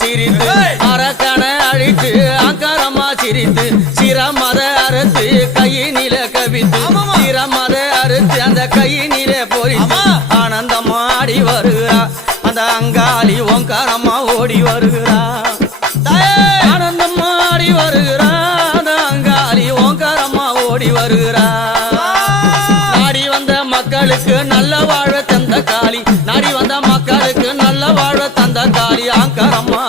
சிரித்து அரக்கனை அழித்து அங்கரமா சிரித்து சிரமத அறுத்து கையினில கவித்து சிரமத அறுத்து அந்த கையினில பொறித்து ஆனந்தமா ஆடி வருகிறா அந்த அங்காளி ஓங்காரமா ஓடி வருகிறா ஆனந்தமா ஆடி வருகிறா அந்த அங்காளி ஓங்காரமா ஓடி வருகிறா நாடி வந்த மக்களுக்கு நல்ல வாழ தந்த காளி நாடி வந்த மக்களுக்கு நல்ல வாழ தந்த காளி அங்காரமா